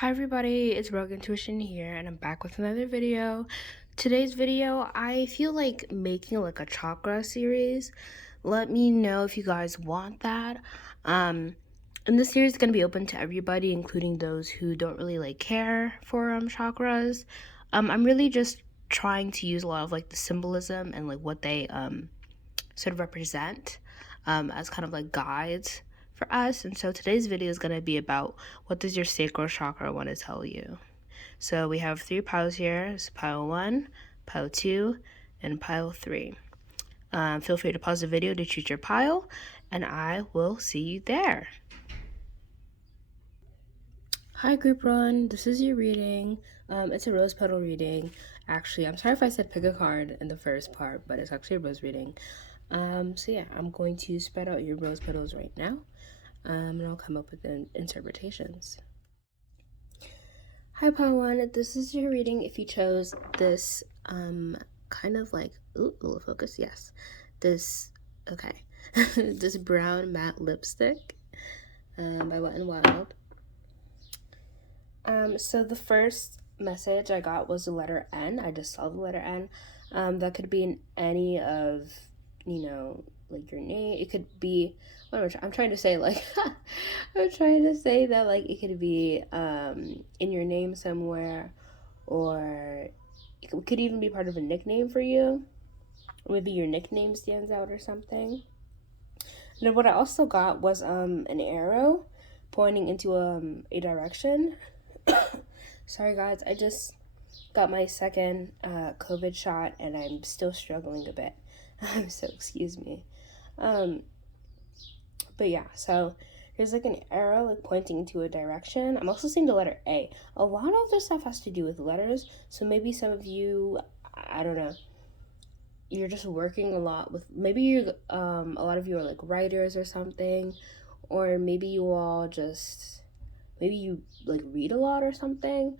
Hi everybody, it's Rogue Intuition here and I'm back with another video. Today's video, I feel like making like a chakra series. Let me know if you guys want that. And this series is going to be open to everybody, including those who don't really like care for chakras. I'm really just trying to use a lot of like the symbolism and like what they sort of represent as kind of like guides for us. And so today's video is going to be about what does your sacral chakra want to tell you. So we have 3 piles here. It's pile 1, pile 2, and pile 3. Feel free to pause the video to choose your pile, and I will see you there. Hi group run, this is your reading. It's a rose petal reading. Actually, I'm sorry if I said pick a card in the first part, but it's actually a rose reading. So yeah, I'm going to spread out your rose petals right now, and I'll come up with interpretations. Hi pile 1, this is your reading if you chose this kind of like, will it focus? Yes. This, okay. This brown matte lipstick by Wet n Wild. So the first message I got was the letter N. I just saw the letter N. That could be in any of, like your name. It could be, I'm trying to say, like, I'm trying to say that, like, it could be in your name somewhere, or it could even be part of a nickname for you. Or maybe your nickname stands out or something. And then what I also got was an arrow pointing into a direction. Sorry guys, I just got my second COVID shot and I'm still struggling a bit. So excuse me. But yeah, so here's like an arrow like pointing into a direction. I'm also seeing the letter A. A lot of this stuff has to do with letters. So maybe some of you, I don't know, you're just working a lot with, maybe you're a lot of you are like writers or something, or maybe you all just, maybe you like read a lot or something.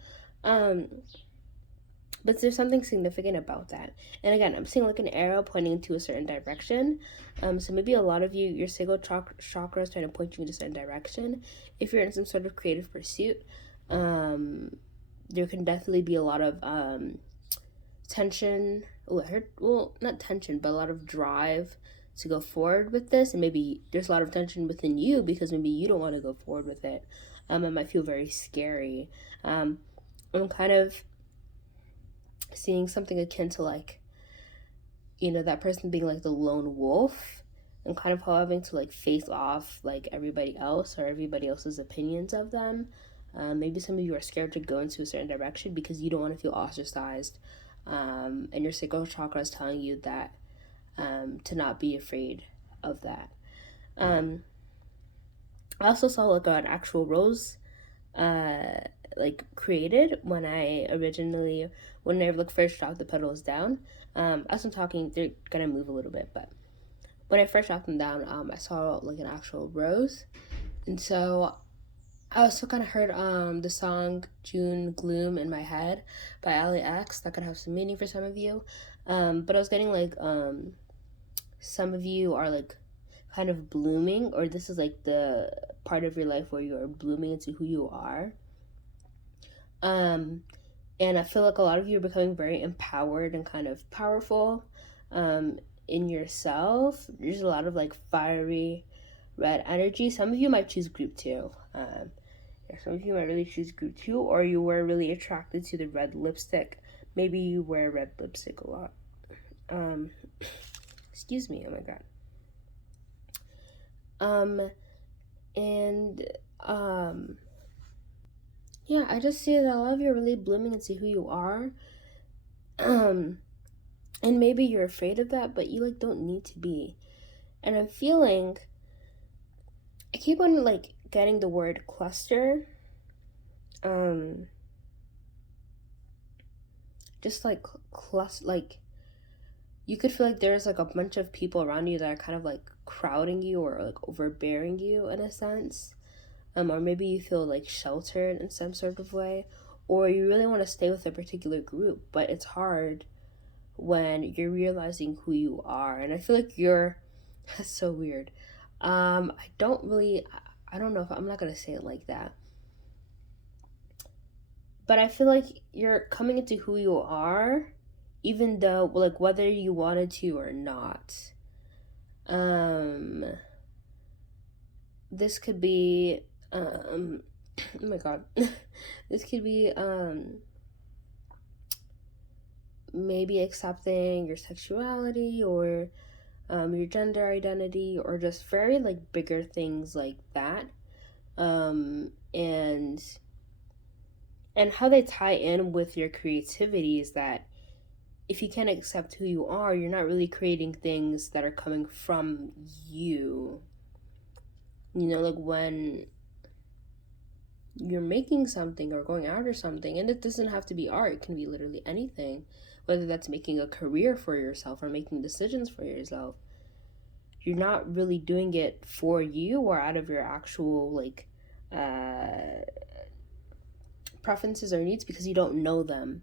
But there's something significant about that. And again, I'm seeing like an arrow pointing into a certain direction. So maybe a lot of you, your sacral chakra is trying to point you in a certain direction. If you're in some sort of creative pursuit, there can definitely be a lot of tension. Well, not tension, but a lot of drive to go forward with this. And maybe there's a lot of tension within you because maybe you don't want to go forward with it. It might feel very scary. I'm kind of seeing something akin to like, that person being like the lone wolf and kind of having to like face off like everybody else or everybody else's opinions of them. Maybe some of you are scared to go into a certain direction because you don't want to feel ostracized. And your sacral chakra is telling you that to not be afraid of that. I also saw like an actual rose like created when I first dropped the petals down. As I'm talking, they're gonna move a little bit, but when I first dropped them down, I saw like an actual rose. And so I also kind of heard the song June Gloom in my head by Ali X. That could have some meaning for some of you. But I was getting like some of you are like kind of blooming, or this is like the part of your life where you are blooming into who you are. And I feel like a lot of you are becoming very empowered and kind of powerful in yourself. There's a lot of like fiery red energy. Some of you might choose group 2. Some of you might really choose group 2, or you were really attracted to the red lipstick. Maybe you wear red lipstick a lot. Excuse me, oh my god. Yeah, I just see that a lot of you are really blooming into who you are. And maybe you're afraid of that, but you like don't need to be. And I'm feeling, I keep on like getting the word cluster. Just like cluster, like you could feel like there's like a bunch of people around you that are kind of like crowding you or like overbearing you in a sense. Or maybe you feel like sheltered in some sort of way, or you really want to stay with a particular group, but it's hard when you're realizing who you are. And I feel like that's so weird. I don't know if I'm not gonna say it like that. but I feel like you're coming into who you are, even though, like, whether you wanted to or not. This could be, oh my god, this could be, maybe accepting your sexuality, or your gender identity, or just very like bigger things like that. And how they tie in with your creativity is that if you can't accept who you are, you're not really creating things that are coming from you. Like when you're making something or going after something, and it doesn't have to be art, it can be literally anything, whether that's making a career for yourself or making decisions for yourself. You're not really doing it for you or out of your actual like preferences or needs, because you don't know them.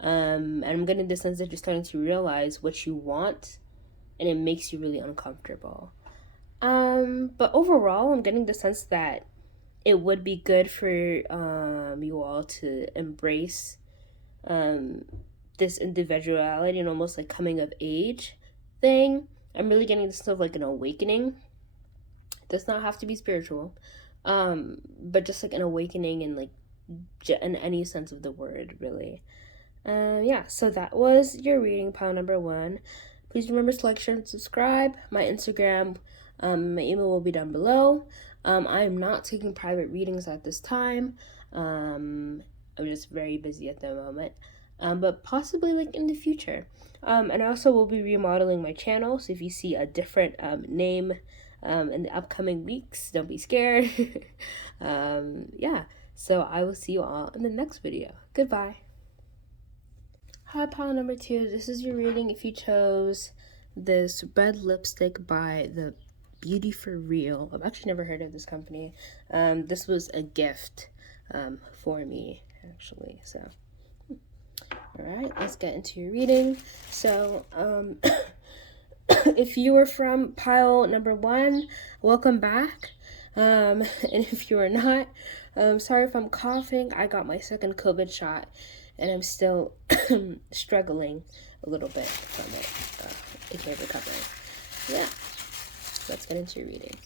And I'm getting the sense that you're starting to realize what you want, and it makes you really uncomfortable. But overall, I'm getting the sense that it would be good for you all to embrace this individuality and almost like coming of age thing. I'm really getting this of like an awakening. It does not have to be spiritual, but just like an awakening in like in any sense of the word, really. Yeah, so that was your reading, pile number 1. Please remember to like, share, and subscribe. My Instagram, my email will be down below. I am not taking private readings at this time. I'm just very busy at the moment. But possibly like in the future. And I also will be remodeling my channel, so if you see a different name in the upcoming weeks, don't be scared. Yeah, so I will see you all in the next video. Goodbye. Hi, pile number 2. This is your reading if you chose this red lipstick by the Beauty for Real. I've actually never heard of this company. This was a gift for me, actually. So, all right, let's get into your reading. So, if you were from pile number 1, welcome back. And if you are not, sorry if I'm coughing. I got my second COVID shot, and I'm still struggling a little bit from it. I can't recover. Yeah, let's get into your reading.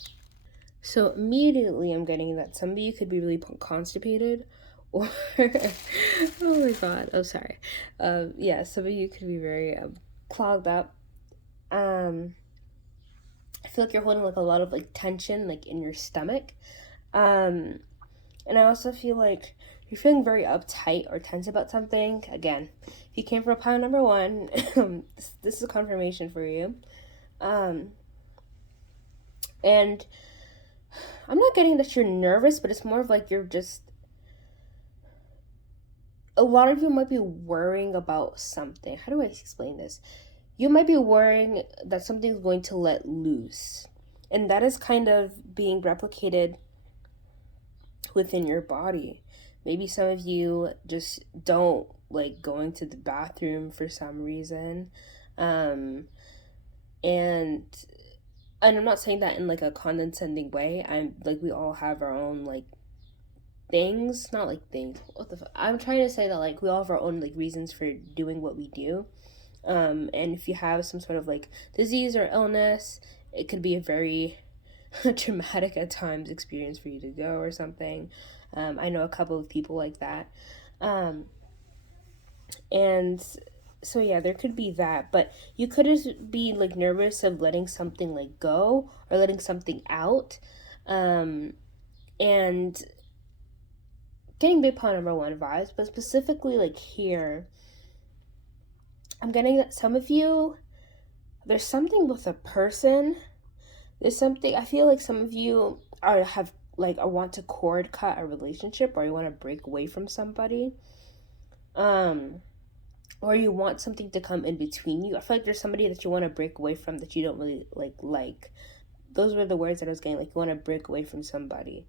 So immediately I'm getting that some of you could be really constipated, or oh my god, oh sorry. Yeah, some of you could be very clogged up. I feel like you're holding like a lot of like tension like in your stomach. And I also feel like you're feeling very uptight or tense about something. Again, if you came from pile number 1, this is a confirmation for you. And I'm not getting that you're nervous, but it's more of like you're just, a lot of you might be worrying about something. How do I explain this? You might be worrying that something's going to let loose, and that is kind of being replicated within your body. Maybe some of you just don't like going to the bathroom for some reason. And I'm not saying that in like a condescending way. I'm like, we all have our own like things, not like things. What the fuck? I'm trying to say that like we all have our own like reasons for doing what we do. And if you have some sort of like disease or illness, it could be a very traumatic at times experience for you to go or something. I know a couple of people like that. And so yeah, there could be that, but you could just be like nervous of letting something like go or letting something out. And getting big pile number 1 vibes, but specifically like here, I'm getting that some of you, there's something with a person. There's something, I feel like some of you have like I want to cord cut a relationship, or you want to break away from somebody, or you want something to come in between you. I feel like there's somebody that you want to break away from that you don't really like. Those were the words that I was getting, like you want to break away from somebody,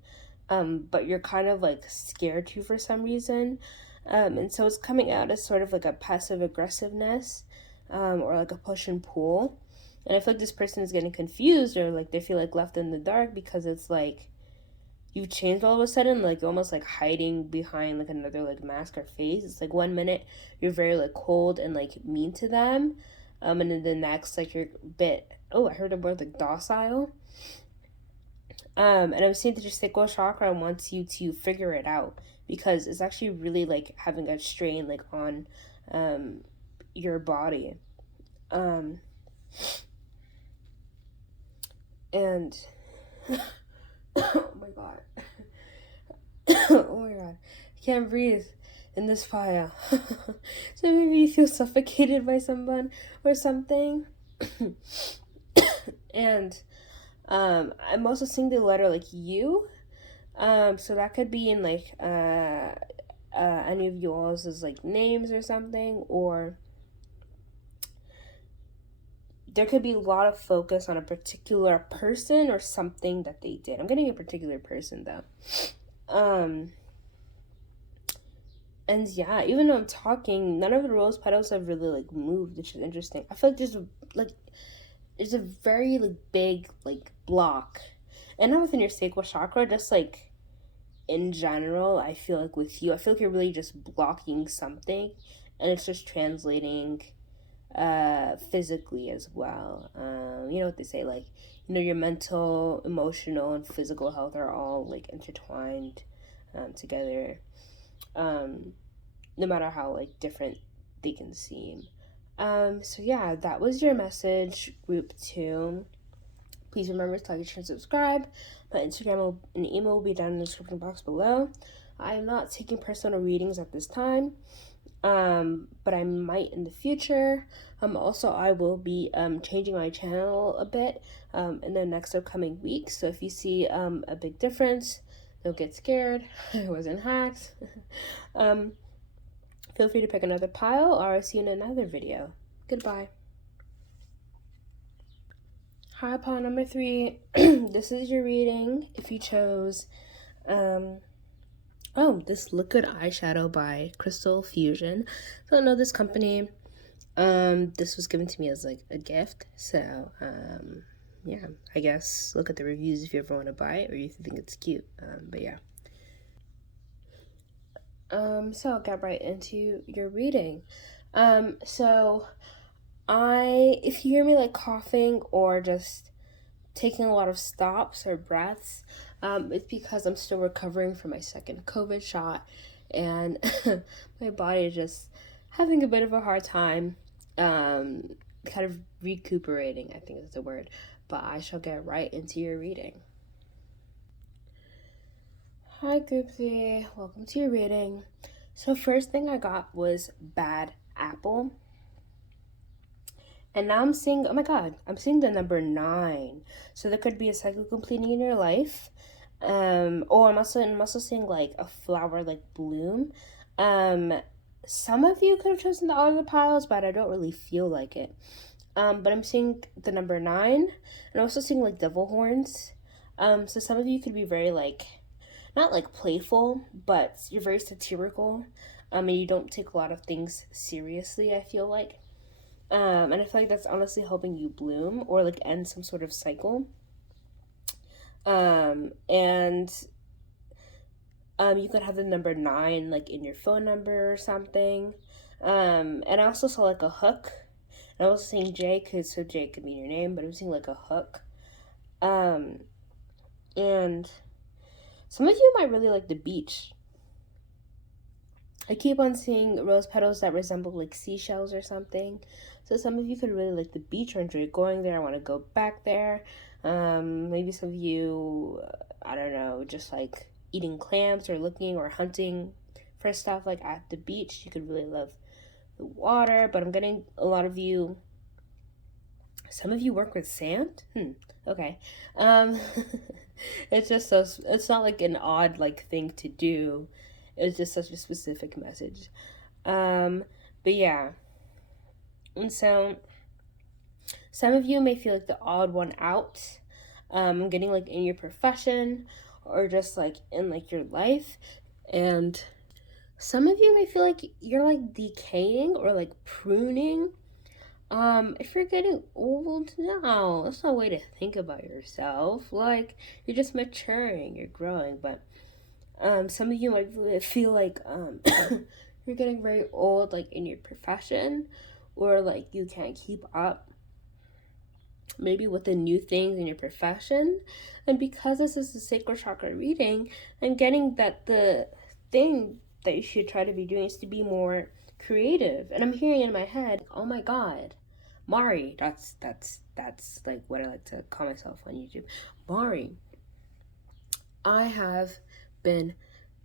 but you're kind of like scared to for some reason, and so it's coming out as sort of like a passive aggressiveness, or like a push and pull. And I feel like this person is getting confused, or like they feel like left in the dark, because it's like you've changed all of a sudden, like you're almost like hiding behind like another like mask or face. It's like one minute you're very like cold and like mean to them, and then the next like you're a bit, oh, I heard a word like docile. And I'm seeing that your sacral chakra wants you to figure it out, because it's actually really like having a strain like on your body. And oh my god. Oh my god. I can't breathe in this fire. So maybe you feel suffocated by someone or something. And I'm also seeing the letter like U. So that could be in like any of you all's like names or something, or there could be a lot of focus on a particular person or something that they did. I'm getting a particular person though. And yeah, even though I'm talking, none of the rose petals have really like moved, which is interesting. I feel like there's a very like big like block, and not within your sacral chakra, just like in general. I feel like with you, I feel like you're really just blocking something, and it's just translating physically as well. You know what they say, like, you know, your mental, emotional, and physical health are all like intertwined together, no matter how like different they can seem. So yeah, that was your message, group 2. Please remember to like, share, and subscribe. My Instagram and email will be down in the description box below. I am not taking personal readings at this time, but I might in the future. Also, I will be changing my channel a bit in the next upcoming weeks. So if you see a big difference, don't get scared. I wasn't hacked. Feel free to pick another pile, or I'll see you in another video. Goodbye. Hi, pile number 3. This is your reading. If you chose, this liquid eyeshadow by Crystal Fusion. Don't know this company. This was given to me as like a gift. So, yeah, I guess look at the reviews if you ever want to buy it or if you think it's cute. But yeah. So I'll get right into your reading. If you hear me like coughing or just taking a lot of stops or breaths, it's because I'm still recovering from my second COVID shot, and my body is just having a bit of a hard time, kind of recuperating, I think is the word, but I shall get right into your reading. Hi, Group 3. Welcome to your reading. So first thing I got was bad apple. And now I'm seeing, oh my god, I'm seeing the number 9. So there could be a cycle completing in your life. I'm also seeing like a flower like bloom. Some of you could have chosen the other piles, but I don't really feel like it. But I'm seeing the number 9, and I'm also seeing like devil horns. So some of you could be very like, not like playful, but you're very satirical, and you don't take a lot of things seriously, I feel like. And I feel like that's honestly helping you bloom or like end some sort of cycle. And you could have the number 9 like in your phone number or something. And I also saw like a hook. And I was saying J, because so J could be your name, but I'm seeing like a hook. And some of you might really like the beach. I keep on seeing rose petals that resemble like seashells or something. So some of you could really like the beach or enjoy going there. I want to go back there. Maybe some of you, I don't know, just like eating clams or looking or hunting for stuff like at the beach. You could really love the water, but I'm getting a lot of you. Some of you work with sand? Okay. It's just so, it's not like an odd like thing to do. It's just such a specific message. But yeah. And so some of you may feel like the odd one out. Getting like in your profession or just like in like your life. And some of you may feel like you're like decaying or like pruning. If you're getting old, no, that's not a way to think about yourself. Like, you're just maturing, you're growing. But some of you might feel like you're getting very old, like in your profession, or like you can't keep up maybe with the new things in your profession. And because this is a sacral chakra reading, I'm getting that the thing that you should try to be doing is to be more creative. And I'm hearing in my head, oh my god, Mari, that's like what I like to call myself on YouTube. Mari, I have been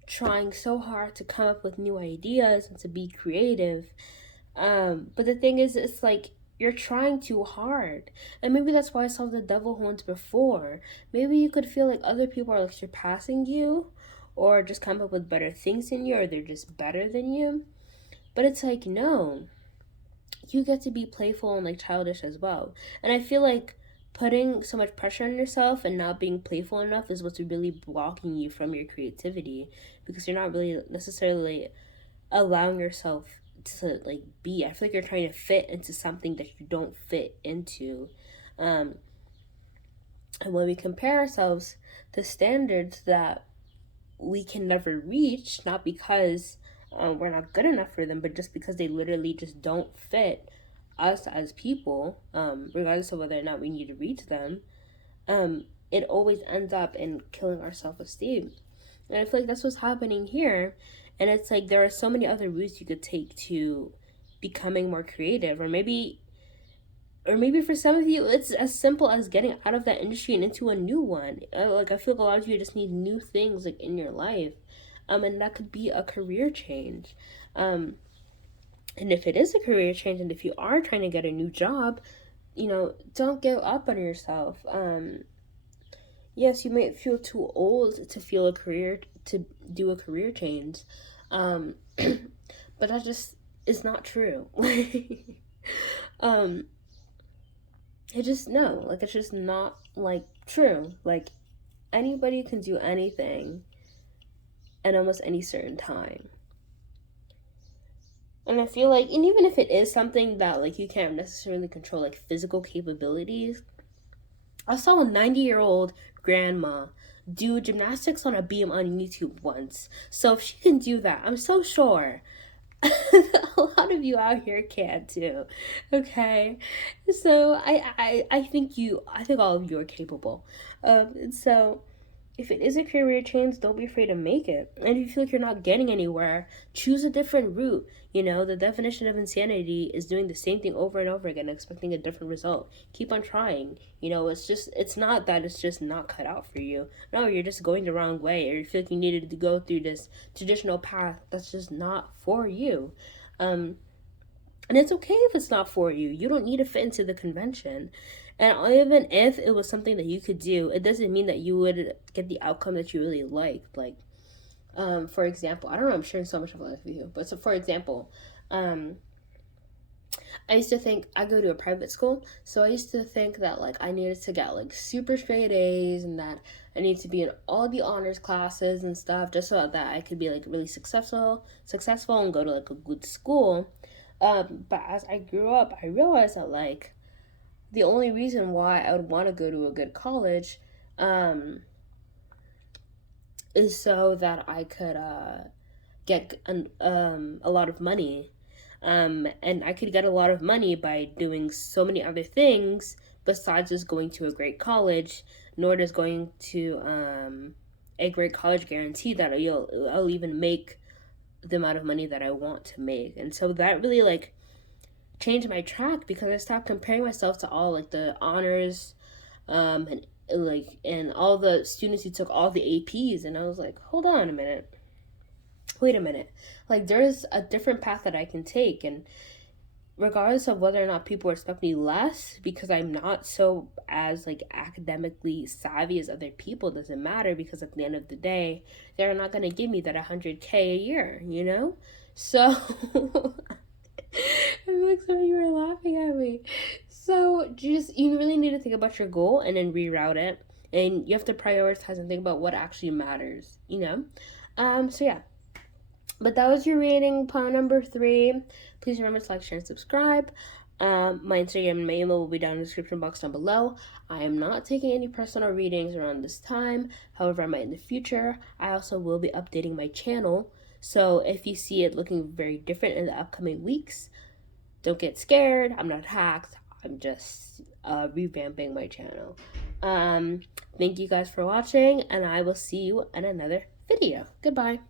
trying so hard to come up with new ideas and to be creative. But the thing is, it's like you're trying too hard. And maybe that's why I saw the devil horns before. Maybe you could feel like other people are like surpassing you, or just come up with better things than you, or they're just better than you. But it's like, no, you get to be playful and like childish as well. And I feel like putting so much pressure on yourself and not being playful enough is what's really blocking you from your creativity, because you're not really necessarily allowing yourself to like be. I feel like you're trying to fit into something that you don't fit into. And when we compare ourselves to standards that we can never reach, not because we're not good enough for them, but just because they literally just don't fit us as people, regardless of whether or not we need to reach them, it always ends up in killing our self-esteem. And I feel like that's what's happening here. And it's like there are so many other routes you could take to becoming more creative, or maybe for some of you it's as simple as getting out of that industry and into a new one. Like I feel like a lot of you just need new things like in your life, and that could be a career change. And if it is a career change, and if you are trying to get a new job, don't give up on yourself. Yes, you might feel too old to feel to do a career change, but that just is not true. um, it just no, like it's just not like true. Like anybody can do anything at almost any certain time. And I feel like, and even if it is something that like you can't necessarily control, like physical capabilities, I saw a 90-year-old grandma do gymnastics on a beam on YouTube once. So if she can do that, I'm so sure a lot of you out here can too. Okay, so I think all of you are capable. So if it is a career change, don't be afraid to make it. And if you feel like you're not getting anywhere, choose a different route. The definition of insanity is doing the same thing over and over again, expecting a different result. Keep on trying. It's not that it's just not cut out for you. No, you're just going the wrong way, or you feel like you needed to go through this traditional path that's just not for you. And it's okay if it's not for you. You don't need to fit into the convention. And even if it was something that you could do, it doesn't mean that you would get the outcome that you really liked. Like, for example, I don't know, I'm sharing so much of life with you, but so for example, I used to think I go to a private school, so I used to think that like I needed to get like super straight A's and that I need to be in all the honors classes and stuff just so that I could be like really successful and go to like a good school. But as I grew up, I realized that like the only reason why I would want to go to a good college is so that I could get a lot of money. And I could get a lot of money by doing so many other things besides just going to a great college, nor does going to a great college guarantee that I'll even make the amount of money that I want to make. And so that really like changed my track, because I stopped comparing myself to all like the honors and all the students who took all the APs, and I was like, hold on a minute. Wait a minute. Like there's a different path that I can take, and regardless of whether or not people respect me less because I'm not so as like academically savvy as other people, doesn't matter, because at the end of the day they're not going to give me that 100K a year. So I feel like some of you are laughing at me. So you really need to think about your goal and then reroute it, and you have to prioritize and think about what actually matters. So yeah, but that was your reading, pile number 3. Please remember to like, share, and subscribe. My Instagram and my email will be down in the description box down below. I am not taking any personal readings around this time. However, I might in the future. I also will be updating my channel. So if you see it looking very different in the upcoming weeks, don't get scared. I'm not hacked. I'm just revamping my channel. Thank you guys for watching, and I will see you in another video. Goodbye.